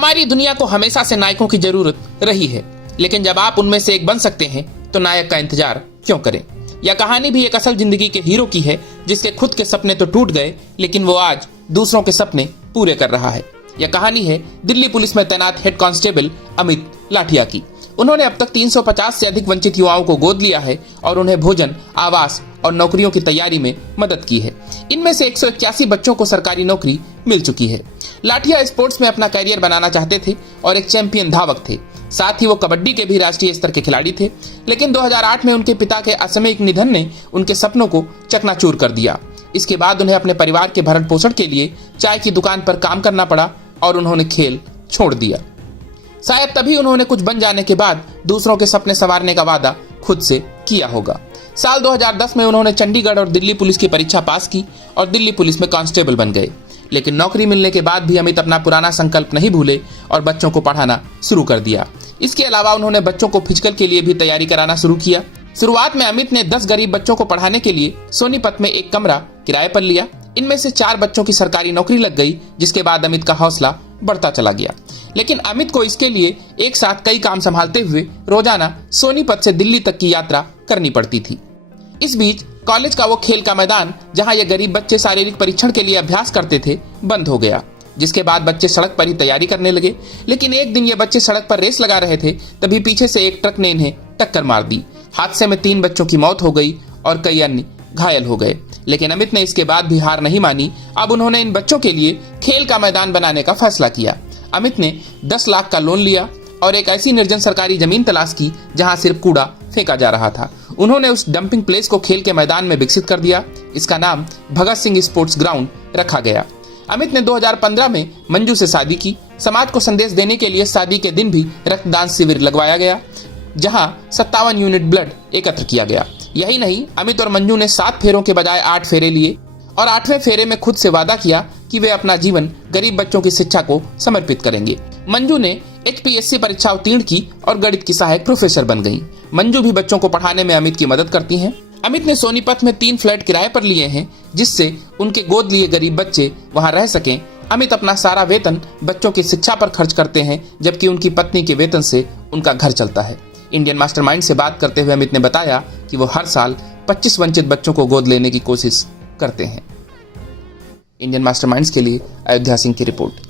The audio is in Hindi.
हमारी दुनिया को हमेशा से नायकों की जरूरत रही है, लेकिन जब आप उनमें से एक बन सकते हैं तो नायक का इंतजार क्यों करें। यह कहानी भी एक असल जिंदगी के हीरो की है, जिसके खुद के सपने तो टूट गए, लेकिन वो आज दूसरों के सपने पूरे कर रहा है। यह कहानी है दिल्ली पुलिस में तैनात हेड कांस्टेबल अमित लाठिया की। उन्होंने अब तक 350 से अधिक वंचित युवाओं को गोद लिया है और उन्हें भोजन, आवास और नौकरियों की तैयारी में मदद की है। इनमें से 181 बच्चों को सरकारी नौकरी मिल चुकी है। लाठिया स्पोर्ट्स में अपना कैरियर बनाना चाहते थे और एक चैंपियन धावक थे। साथ ही वो कबड्डी के भी राष्ट्रीय स्तर के खिलाड़ी थे, लेकिन 2008 में उनके पिता के असामयिक निधन ने उनके सपनों को चकनाचूर कर दिया। इसके बाद उन्हें अपने परिवार के भरण पोषण के लिए चाय की दुकान पर काम करना पड़ा और उन्होंने खेल छोड़ दिया। शायद तभी उन्होंने कुछ बन जाने के बाद दूसरों के सपने संवारने का वादा खुद से किया होगा। साल 2010 में उन्होंने चंडीगढ़ और दिल्ली पुलिस की परीक्षा पास की और दिल्ली पुलिस में कांस्टेबल बन गए। लेकिन नौकरी मिलने के बाद भी अमित अपना पुराना संकल्प नहीं भूले और बच्चों को पढ़ाना शुरू कर दिया। इसके अलावा उन्होंने बच्चों को फिजिकल के लिए भी तैयारी कराना शुरू किया। शुरुआत में अमित ने 10 गरीब बच्चों को पढ़ाने के लिए सोनीपत में एक कमरा किराए पर लिया। इनमें से 4 बच्चों की सरकारी नौकरी लग गई, जिसके बाद अमित का हौसला बढ़ता चला गया। लेकिन अमित को इसके लिए एक साथ कई काम संभालते हुए रोजाना सोनीपत से दिल्ली तक की यात्रा करनी पड़ती थी। इस बीच कॉलेज का वो खेल का मैदान, जहां ये गरीब बच्चे शारीरिक परीक्षण के लिए अभ्यास करते थे, बंद हो गया, जिसके बाद बच्चे सड़क पर ही तैयारी करने लगे। लेकिन एक दिन ये बच्चे सड़क पर रेस लगा रहे थे, तभी पीछे से एक ट्रक ने इन्हें टक्कर मार दी। हादसे में 3 बच्चों की मौत हो गई और कई अन्य घायल हो गए। लेकिन अमित ने इसके बाद भी हार नहीं मानी। अब उन्होंने इन बच्चों के लिए खेल का मैदान बनाने का फैसला किया। अमित ने 10 लाख का लोन लिया और एक ऐसी निर्जन सरकारी जमीन तलाश की जहां सिर्फ कूड़ा फेंका जा रहा था। उन्होंने उस डंपिंग प्लेस को खेल के मैदान में विकसित कर दिया। इसका नाम भगत सिंह स्पोर्ट्स ग्राउंड रखा गया। अमित ने 2015 में मंजू से शादी की। समाज को संदेश देने के लिए शादी के दिन भी रक्तदान शिविर लगवाया गया, जहां 57 यूनिट ब्लड एकत्र किया गया। यही नहीं, अमित और मंजू ने 7 फेरों के बजाय 8 फेरे लिए और 8वें फेरे में खुद से वादा किया कि वे अपना जीवन गरीब बच्चों की शिक्षा को समर्पित करेंगे। मंजू ने HPSC परीक्षा उत्तीर्ण की और गणित की सहायक प्रोफेसर बन गई। मंजू भी बच्चों को पढ़ाने में अमित की मदद करती हैं। अमित ने सोनीपत में 3 फ्लैट किराए पर लिए हैं, जिससे उनके गोद लिए गरीब बच्चे वहां रह सकें। अमित अपना सारा वेतन बच्चों की शिक्षा पर खर्च करते हैं, जबकि उनकी पत्नी के वेतन से उनका घर चलता है। इंडियन मास्टरमाइंड से बात करते हुए अमित ने बताया कि वो हर साल 25 वंचित बच्चों को गोद लेने की कोशिश करते हैं। इंडियन मास्टरमाइंड्स के लिए अयोध्या सिंह की रिपोर्ट।